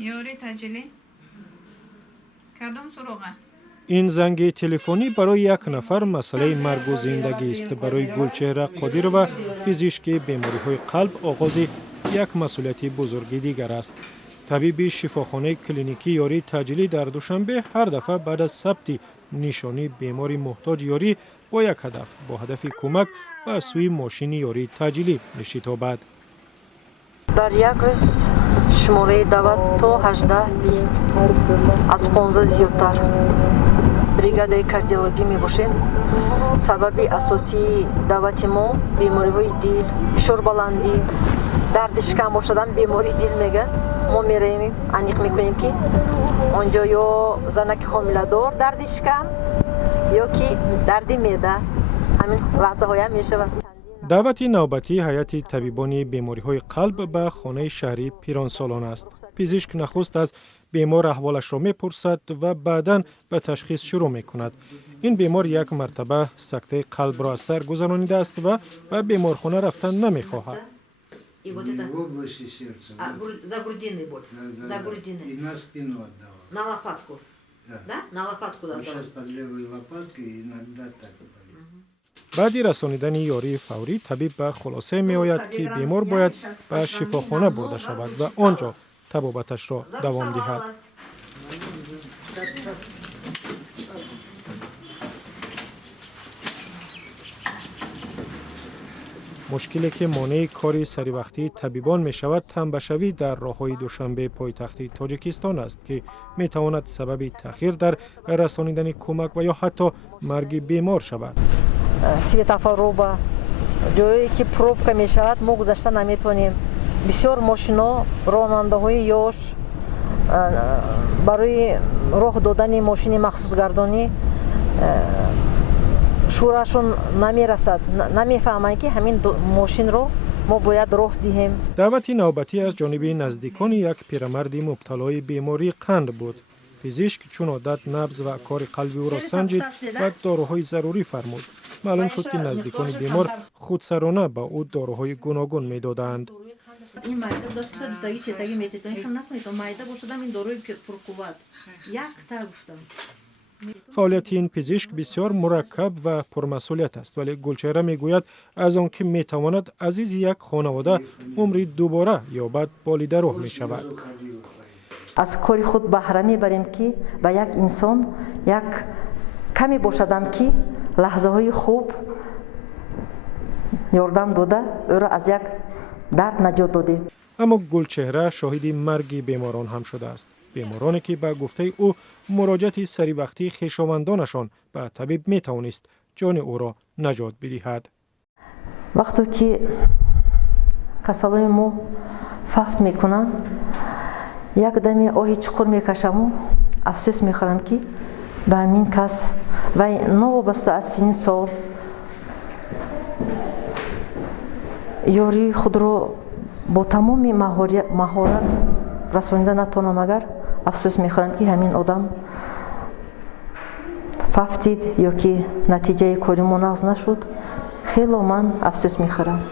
یاری تجلی کدام سراغه؟ این زنگ تلفنی برای یک نفر مسئله مرگ و زندگی است. برای گلچهره قادرова پزشک بیماری‌های قلب آغاز یک مسئولیت بزرگ دیگر است. طبیب شفاخانه کلینیکی یاری تجلی در دوشنبه هر دفعه بعد از ثبت نشانی بیماری محتاج یاری با یک هدف، با هدف کمک به سوی ماشین یاری تجلی می‌شتابد. در یک روز شماره دعوت تا 18-20 از 15 زیادتر بریگاد کاردیولوژی می باشیم. سبب اساسی دعوت ما بیماری های دل، فشار بلندی، درد شکم باشدن بیماری دل میگن. ما میریم انیق میکنیم که آنجا یا زنک حامله دار درد شکم یا که درد معده همین لحظه های هم میشود. دعوت نوبتی هیئت طبیبان بیماری‌های قلب به خانه شهری پیرانسالان است. پزشک نخست از بیمار احوالش را میپرسد و بعداً به تشخیص شروع میکند. این بیمار یک مرتبه سکته قلب را از سر گذرانیده است و به بیمارخانه رفتن نمیخواهد. И вот это... В области сердца. За грудиной боль. Да, за грудиной. И на спину отдавал. На лопатку. Да? На лопатку отдавал. Сейчас под левой лопаткой иногда так болит. بعدی رسانیدن یاری فوری طبیب به خلاصه می آید که بیمار باید به شفاخانه برده شود و آنجا طبابتش را دوام دهد. مشکلی که مانع کاری سری وقتی طبیبان می شود تنبشوی در راههای دوشنبه پایتخت تاجیکستان است که می تواند سبب تأخیر در رسانیدن کمک و یا حتی مرگ بیمار شود. سویتافور رو با جایی که پروبکا می شود ما گذشته نمیتونیم. بسیار ماشینا راننده های یاش برای راه دادن ماشین مخصوص گردانی شورشون نمیرسد، نمیفهمند که همین ماشین رو ما باید راه دهیم. دعوت نوبتی از جانب نزدیکان یک پیرمرد مبتلای بیماری قند بود. پزشک چون عادت نبض و کار قلبی او را سنجید و داروهای ضروری فرمود. معلوم شد که نزدیکان بیمار خودسرانه به او داروهای گوناگون میدادند. این مایده دست دایی ستایی میتید این نکنید و مایده باشدم این داروی پرکوبات یک تا گفتم. فعالیت این پزشک بسیار مرکب و پرمسئولیت است، ولی گلچهره میگوید از آنکه میتواند عزیز یک خانواده عمری دوباره یا بعد بالیده روح می شود. از کاری خود بهره میبریم که به یک انسان یک کمی باشدم که لحظه های خوب یاردم داده او را از یک درد نجات دادیم. اما گلچهره شاهد مرگ بیماران هم شده است. بیمارانی که به گفته او مراجعت سری وقتی خویشاوندانشان به طبیب می توانست جان او را نجات بدهد. وقتی که کسالای ما فوت میکنن یک دمی آهی چخور میکشم و افسوس میخورم که به همین کس و نوابسته از سن سال یاری خود را با تمام مهارت رسانیده نتونم، اگر افسوس میخورم که همین آدم فوتید یا که نتیجه کاری منقض نشد. خیلی من افسوس میخورم.